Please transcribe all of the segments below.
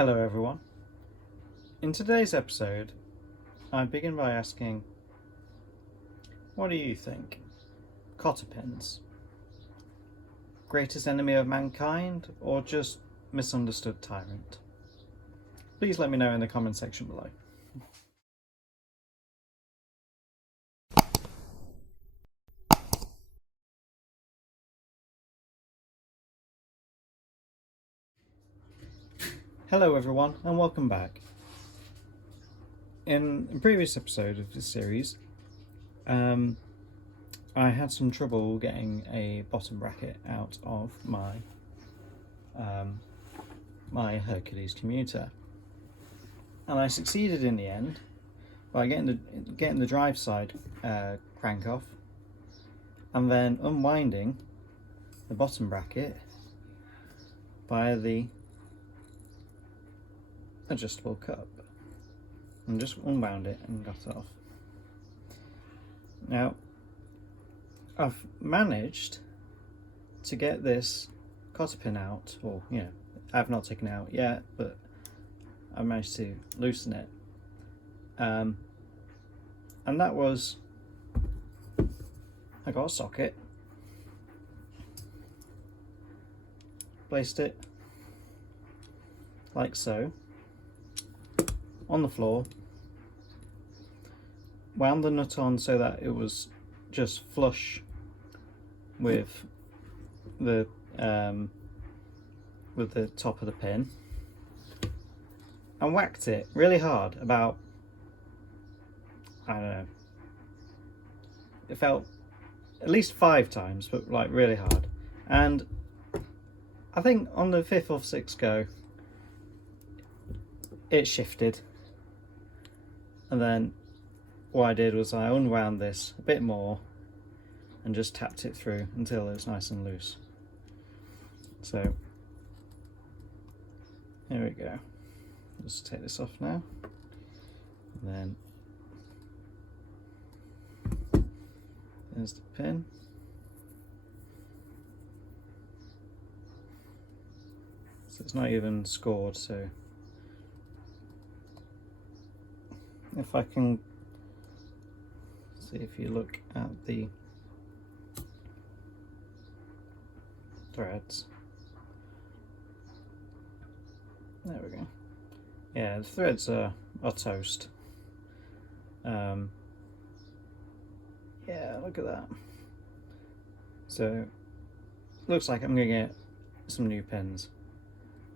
Hello everyone. In today's episode, I begin by asking, what do you think? Cotterpins? Greatest enemy of mankind, or just misunderstood tyrant? Please let me know in the comment section below. Hello everyone, and welcome back. In a previous episode of this series, I had some trouble getting a bottom bracket out of my my Hercules Commuter, and I succeeded in the end by getting the drive side crank off, and then unwinding the bottom bracket via the adjustable cup, and just unwound it and got it off. Now I've managed to get this cotter pin out, or I've not taken it out yet, but I managed to loosen it, and that was, I got a socket, placed it like so on the floor, wound the nut on so that it was just flush with the top of the pin, and whacked it really hard, about, I don't know, it felt at least 5 times, but like really hard. And I think on the 5th or 6th go it shifted, and then what I did was I unwound this a bit more and just tapped it through until it was nice and loose. So here we go. Just take this off now, and then there's the pin. So it's not even scored, so if I can see, if you look at the threads, there we go. Yeah, the threads are toast. Yeah, look at that. So looks like I'm gonna get some new pins.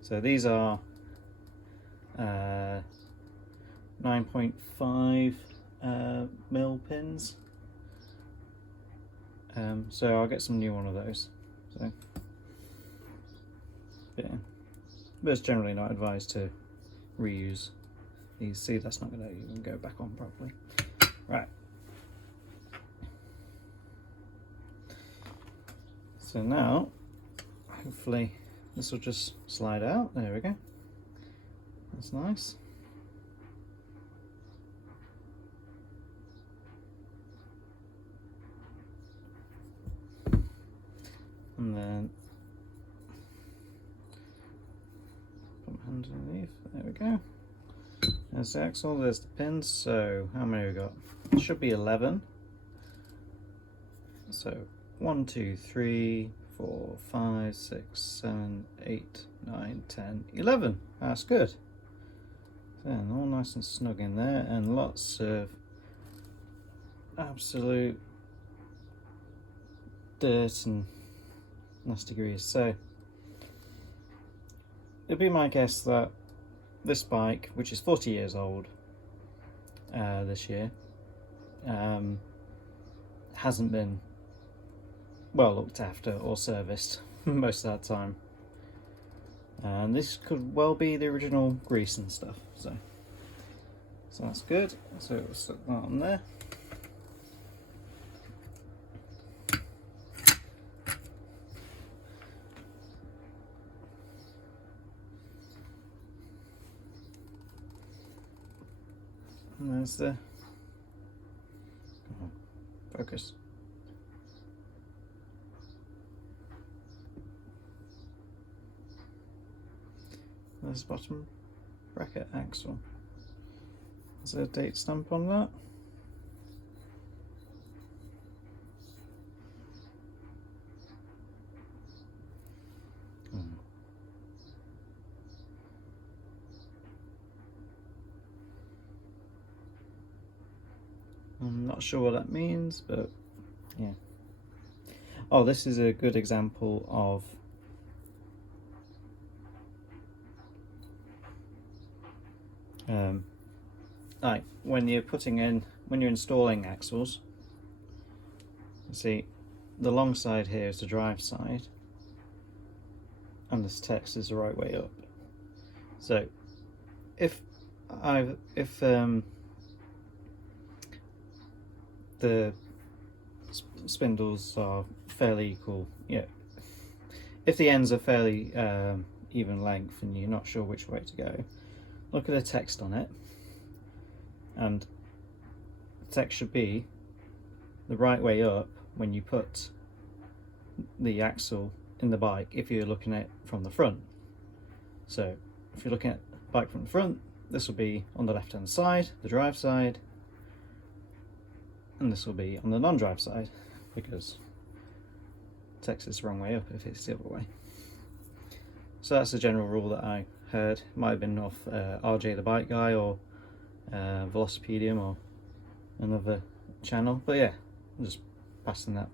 So these are 9.5 mil pins. So I'll get some new one of those. So yeah, but it's generally not advised to reuse these. See, that's not going to even go back on properly. Right. So now, hopefully, this will just slide out. There we go. That's nice. And then put my hand underneath. There we go. There's the axle, there's the pins. So how many have we got? It should be 11. So 1, 2, 3, 4, 5, 6, 7, 8, 9, 10, 11. That's good. Then all nice and snug in there, and lots of absolute dirt and nasty grease. So it'd be my guess that this bike, which is 40 years old this year, hasn't been well looked after or serviced most of that time, and this could well be the original grease and stuff. So that's good. So we'll set that on there. And there's the focus. There's the bottom bracket axle. Is there a date stamp on that? I'm not sure what that means, but yeah. Oh, this is a good example of like when you're installing axles. You see, the long side here is the drive side, and this text is the right way up. So if the spindles are fairly equal, if the ends are fairly even length and you're not sure which way to go, look at the text on it, and the text should be the right way up when you put the axle in the bike if you're looking at it from the front. So if you're looking at the bike from the front, this will be on the left hand side, the drive side, and this will be on the non-drive side, because text is the wrong way up if it's the other way. So that's the general rule that I heard. It might have been off RJ the Bike Guy or Velocipedium or another channel, but yeah, I'm just passing that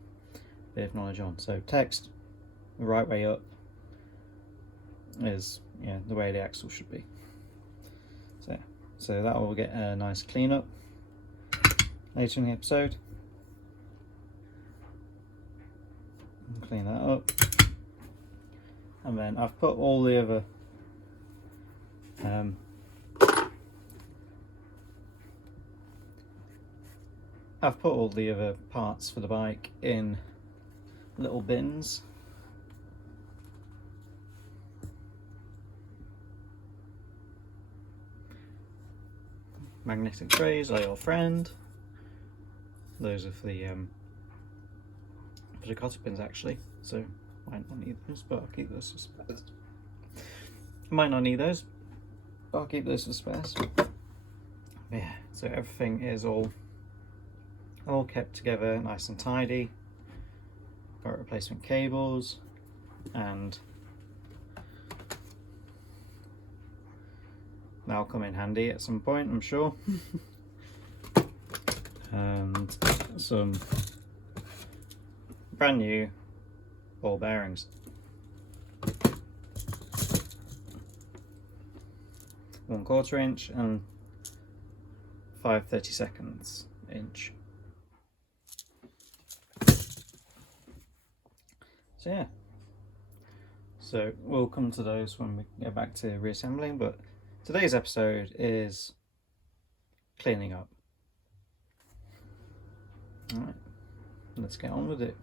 bit of knowledge on. So text the right way up is the way the axle should be. So that will get a nice clean up later in the episode. Clean that up, and then I've put all the other parts for the bike in little bins. Magnetic trays are your friend. Those are for the cotterpins actually, so I might not need those, but I'll keep those for spares. I might not need those, but I'll keep those for spares. Yeah, so everything is all kept together nice and tidy. Got replacement cables, and that'll come in handy at some point, I'm sure. And some brand new ball bearings. 1/4 inch and 5/32 inch. So yeah, so we'll come to those when we get back to reassembling, but today's episode is cleaning up. Alright, let's get on with it.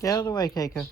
Get out of the way, Keiko.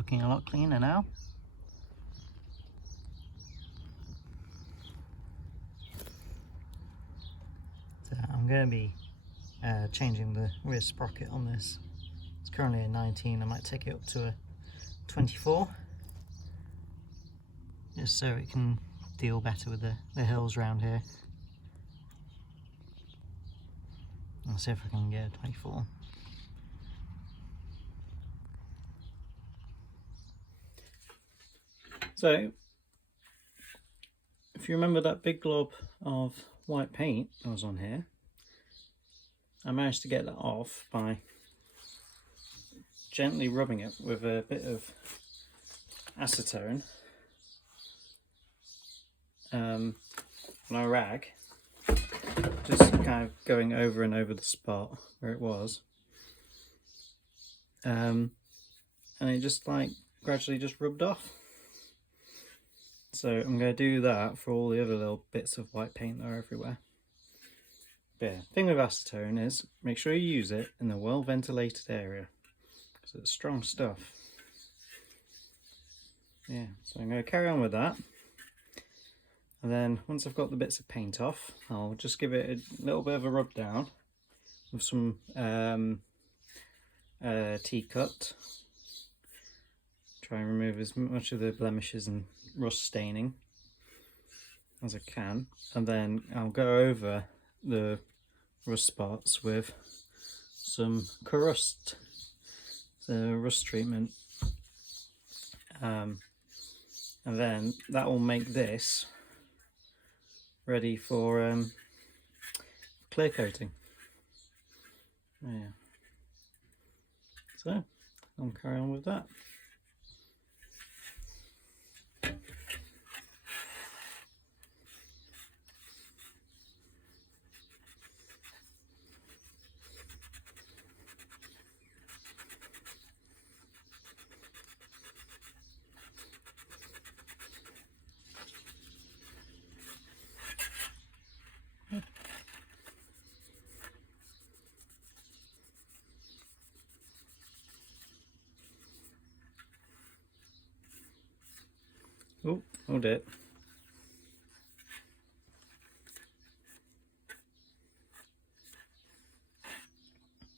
looking a lot cleaner now. So I'm going to be changing the rear sprocket on this. It's currently a 19, I might take it up to a 24, just so it can deal better with the hills around here. I'll see if I can get a 24. So, if you remember that big glob of white paint that was on here, I managed to get that off by gently rubbing it with a bit of acetone on a rag, just kind of going over and over the spot where it was, and it just like gradually just rubbed off. So I'm going to do that for all the other little bits of white paint that are everywhere. But yeah, thing with acetone is make sure you use it in a well ventilated area, because it's strong stuff. Yeah, so I'm going to carry on with that. And then once I've got the bits of paint off, I'll just give it a little bit of a rub down with some T-cut. Try and remove as much of the blemishes and rust staining as I can. And then I'll go over the rust spots with some Corrust, the rust treatment. And then that will make this ready for clear coating. Yeah. So I'll carry on with that. Oh, hold it.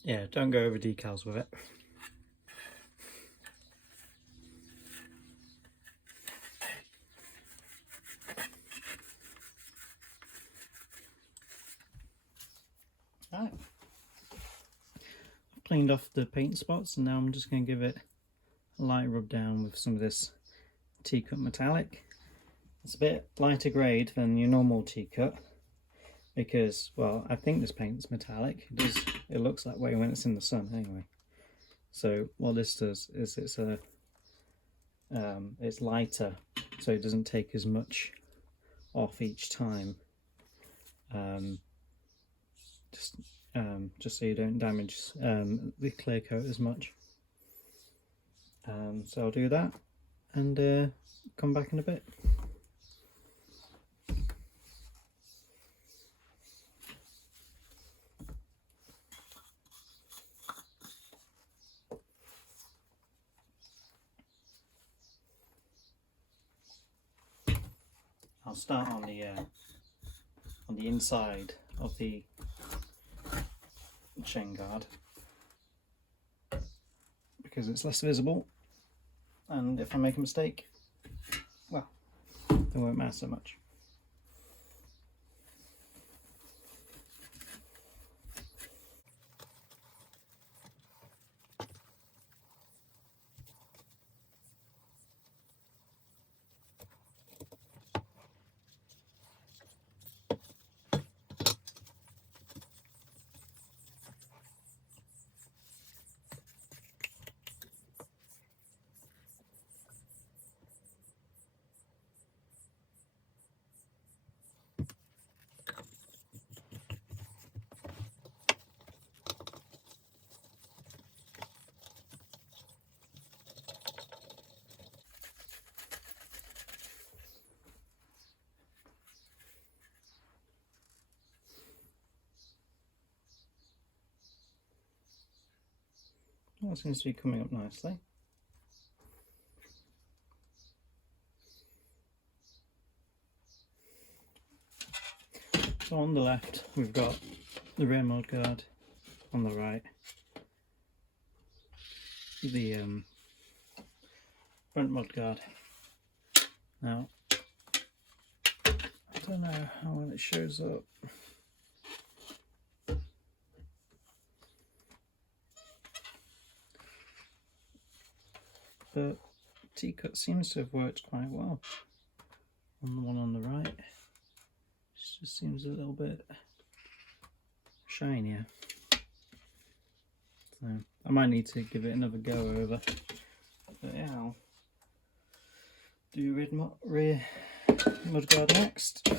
Yeah, don't go over decals with it. Right. I've cleaned off the paint spots and now I'm just going to give it a light rub down with some of this T-cut metallic. It's a bit lighter grade than your normal T-cut because, well, I think this paint's metallic. It looks that way when it's in the sun anyway. So what this does is it's lighter, so it doesn't take as much off each time. Just so you don't damage the clear coat as much. So I'll do that and come back in a bit. I'll start on the inside of the chain guard because it's less visible, and if I make a mistake, well, it won't matter so much. That seems to be coming up nicely. So on the left we've got the rear mudguard, on the right the front mudguard. Now I don't know how well it shows up. But T-cut seems to have worked quite well on the one on the right. It just seems a little bit shinier. So I might need to give it another go over. But yeah, I'll do rear mudguard next.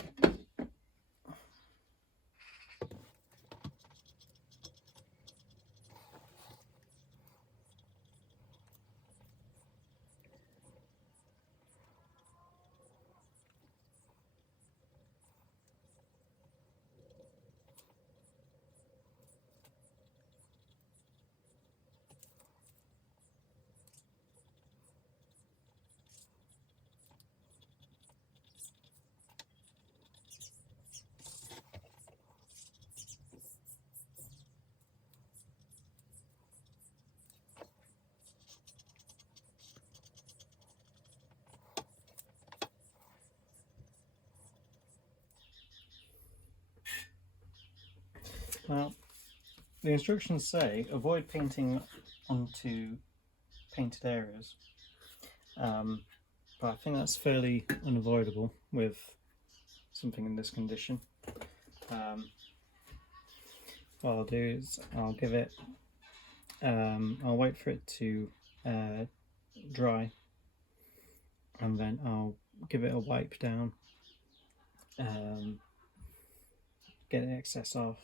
Now, the instructions say avoid painting onto painted areas, but I think that's fairly unavoidable with something in this condition. What I'll do is I'll give it, I'll wait for it to dry, and then I'll give it a wipe down, get the excess off,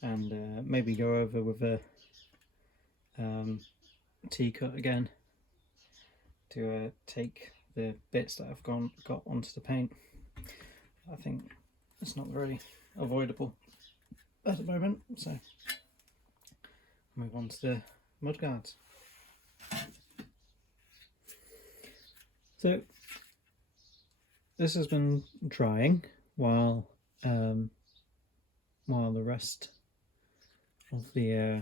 and maybe go over with a T-cut again to take the bits that I've got onto the paint. I think it's not very avoidable at the moment, so move on to the mudguards. So this has been drying while the rest of the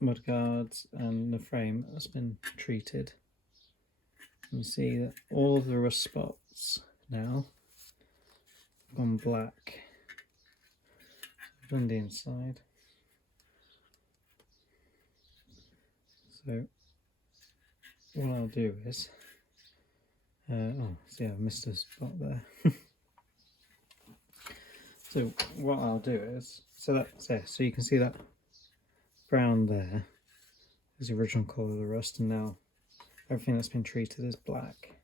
mudguards and the frame has been treated. You see that all of the rust spots now have gone black. I've done the inside. So what I'll do is, see, I missed a spot there. So what I'll do is, so that's it. So you can see that brown there is the original colour of the rust, and now everything that's been treated is black.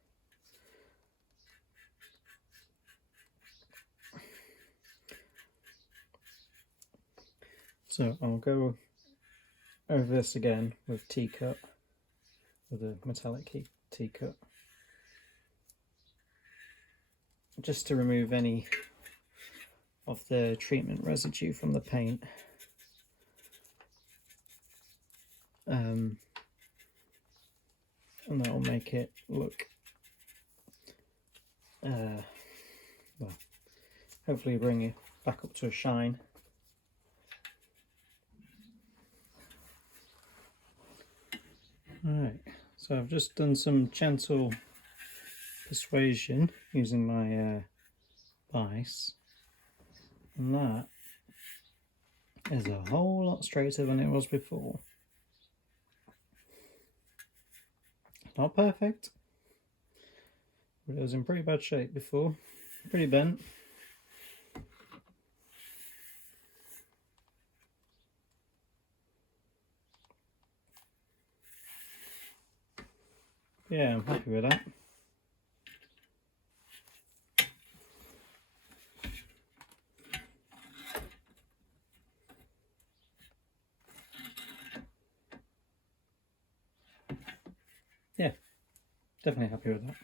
So I'll go over this again with T-cut, with a metallic T-cut, just to remove any of the treatment residue from the paint. And that will make it look, well, hopefully bring it back up to a shine. Alright, so I've just done some gentle persuasion using my vice, and that is a whole lot straighter than it was before. Not perfect, but it was in pretty bad shape before, pretty bent. Yeah, I'm happy with that. Yeah, definitely happy with that.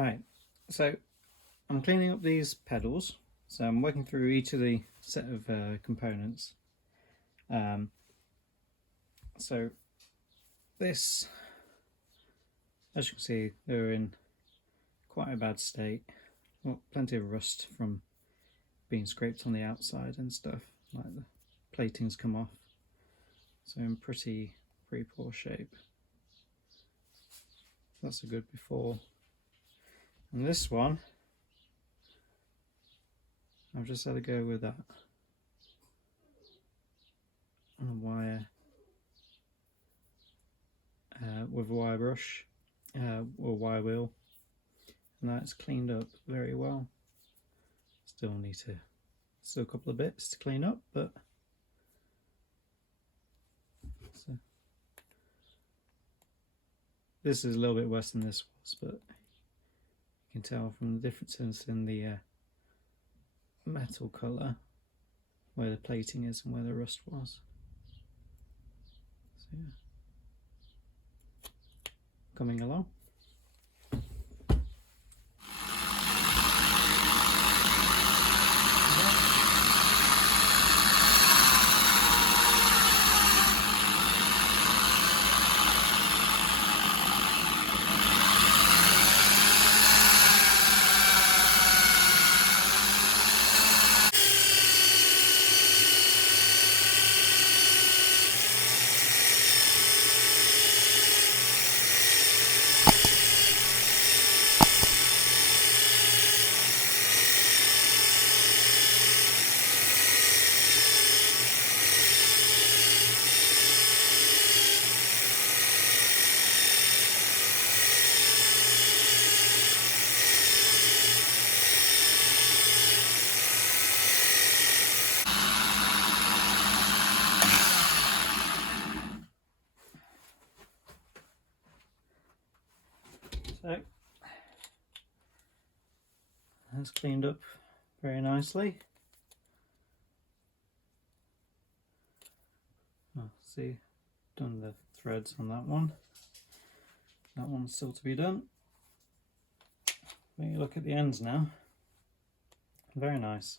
Right, so I'm cleaning up these pedals. So I'm working through each of the set of components. So this, as you can see, they're in quite a bad state. Well, plenty of rust from being scraped on the outside and stuff, like the plating's come off. So in pretty poor shape. That's a good before. And this one, I've just had a go with that on a wire, with a wire brush or wire wheel, and that's cleaned up very well. Still a couple of bits to clean up, but so this is a little bit worse than this was, but you can tell from the differences in the metal colour where the plating is and where the rust was. So yeah, coming along. So that's cleaned up very nicely. See, done the threads on that one. That one's still to be done. When you look at the ends now, very nice.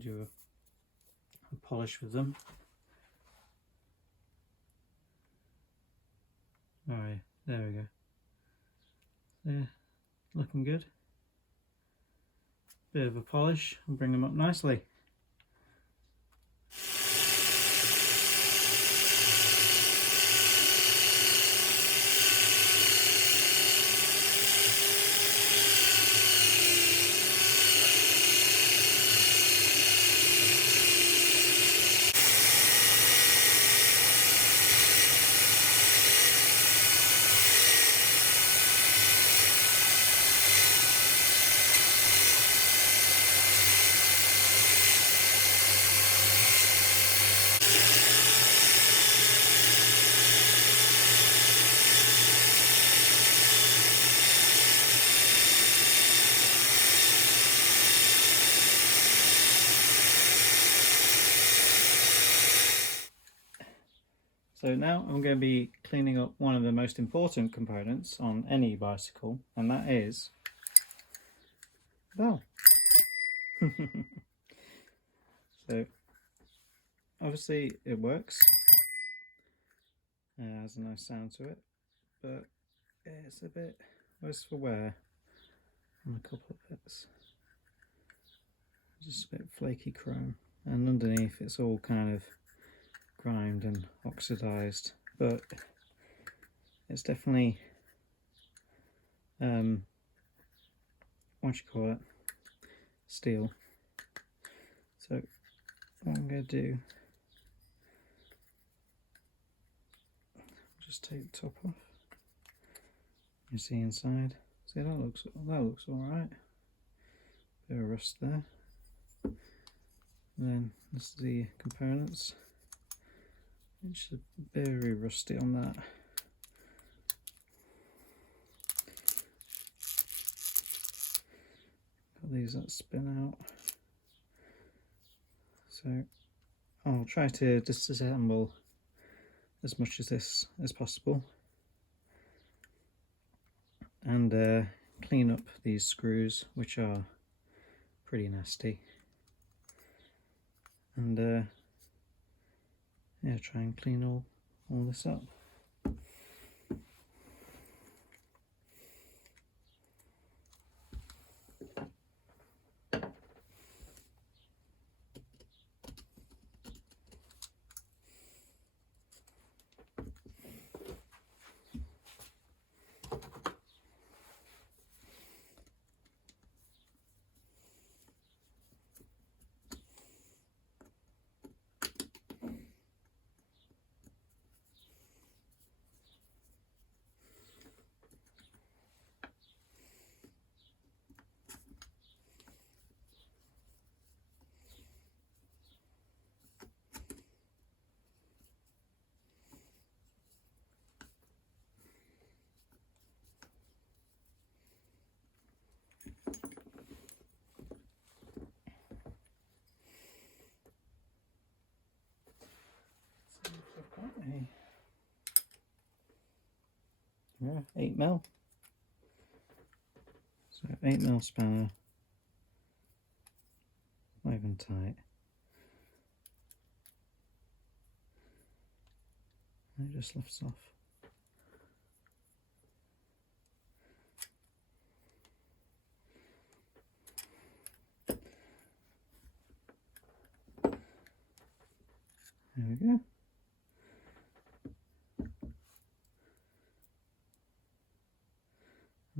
Do a polish with them. Alright, there we go. Yeah, looking good. Bit of a polish and bring them up nicely. So now I'm going to be cleaning up one of the most important components on any bicycle, and that is the bell. So obviously it works, it has a nice sound to it, but it's a bit worse for wear on a couple of bits. Just a bit flaky chrome, and underneath it's all kind of grimed and oxidized, but it's definitely what do you call it, steel. So what I'm going to do, just take the top off. You see inside, see that looks all right. Bit of rust there. And then this is the components. It's very rusty on that. Got these that spin out. So I'll try to disassemble as much of this as possible. and clean up these screws, which are pretty nasty, and yeah, try and clean all this up. I've got a 8mm. So 8mm spanner, not even tight. And it just lifts off. There we go.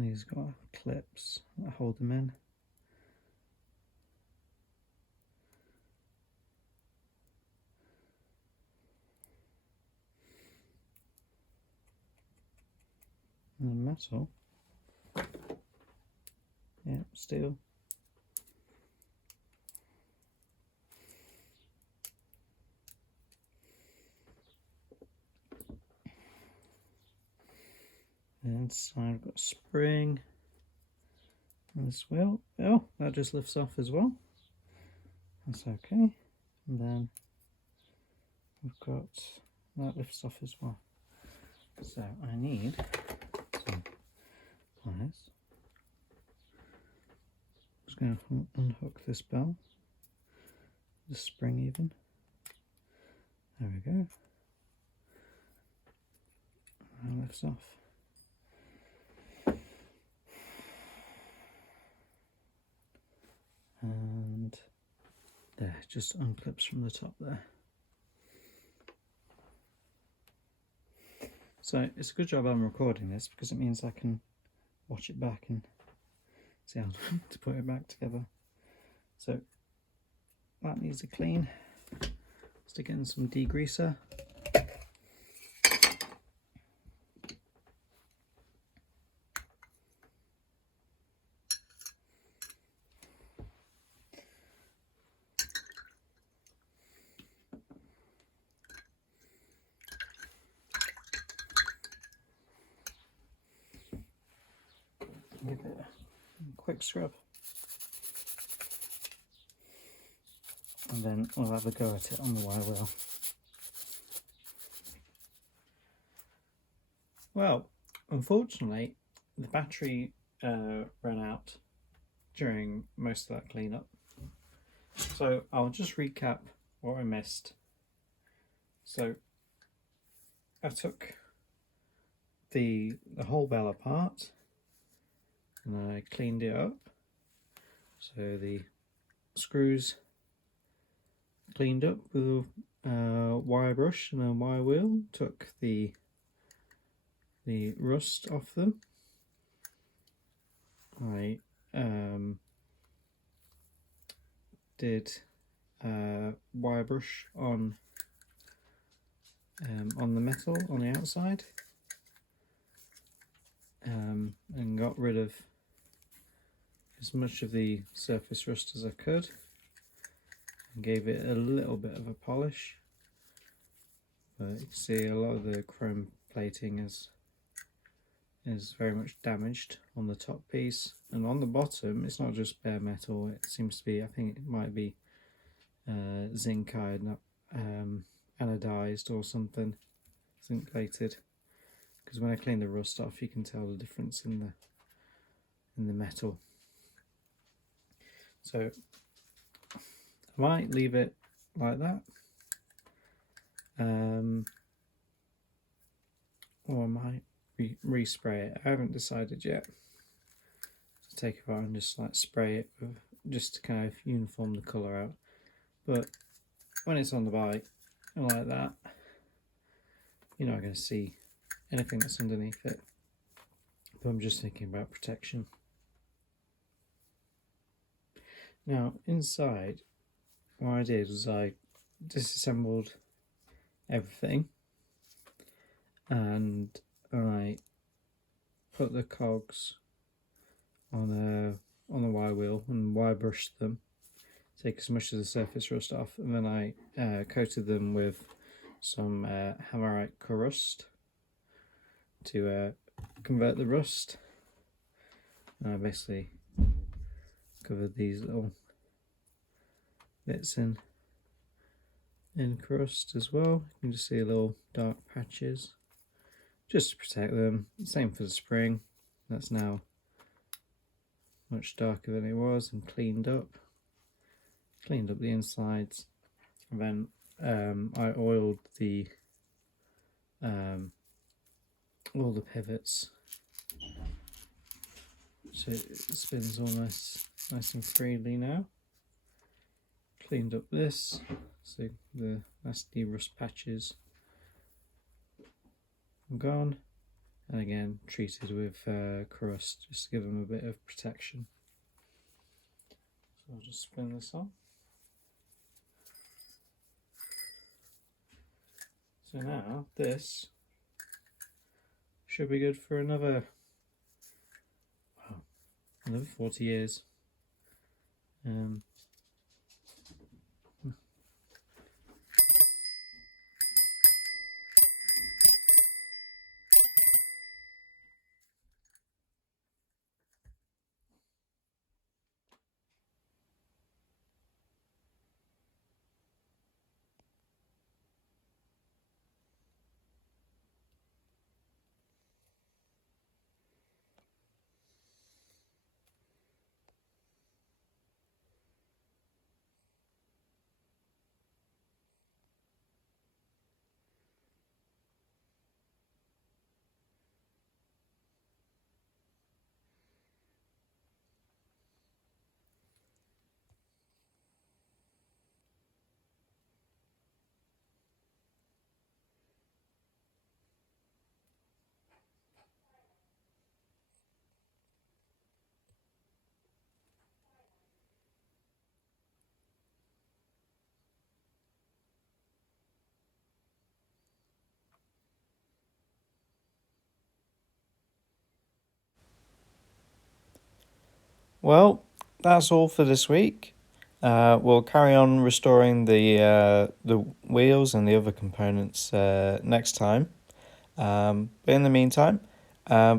These got clips that hold them in. And metal. Yeah, steel. And inside I've got a spring. And this wheel. Oh, that just lifts off as well. That's okay. And then we've got that lifts off as well. So I need some pliers. Just going to unhook this bell, the spring even. There we go. That lifts off. And there, just unclips from the top there. So it's a good job I'm recording this, because it means I can watch it back and see how to put it back together. So that needs a clean. Stick in some degreaser. Give it a quick scrub, and then we'll have a go at it on the wire wheel. Well, unfortunately the battery ran out during most of that cleanup, so I'll just recap what I missed. So I took the whole bell apart and I cleaned it up. So the screws cleaned up with a wire brush and a wire wheel, took the rust off them. I did a wire brush on the metal on the outside, and got rid of as much of the surface rust as I could, and gave it a little bit of a polish. But you can see a lot of the chrome plating is very much damaged on the top piece, and on the bottom it's not just bare metal, it seems to be, I think it might be zinc anodized or something, zinc plated, because when I clean the rust off you can tell the difference in in the metal. So I might leave it like that, or I might respray it. I haven't decided yet. To take it out and just like spray it just to kind of uniform the colour out. But when it's on the bike like that, you're not going to see anything that's underneath it. But I'm just thinking about protection. Now inside, what I did was I disassembled everything and I put the cogs on the wire wheel and wire brushed them, take as much of the surface rust off, and then I coated them with some hammerite rust to convert the rust. And I basically covered these little bits in crust as well. You can just see little dark patches just to protect them. Same for the spring, that's now much darker than it was and cleaned up the insides. And then I oiled the all the pivots so it spins almost nice and freely now. Cleaned up this, so the nasty rust patches are gone, and again treated with crust just to give them a bit of protection. So I'll just spin this on. So now this should be good for another 40 years. Well, that's all for this week. We'll carry on restoring the wheels and the other components next time. But in the meantime,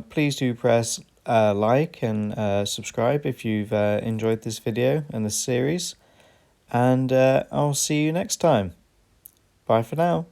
please do press like and subscribe if you've enjoyed this video and this series. And I'll see you next time. Bye for now.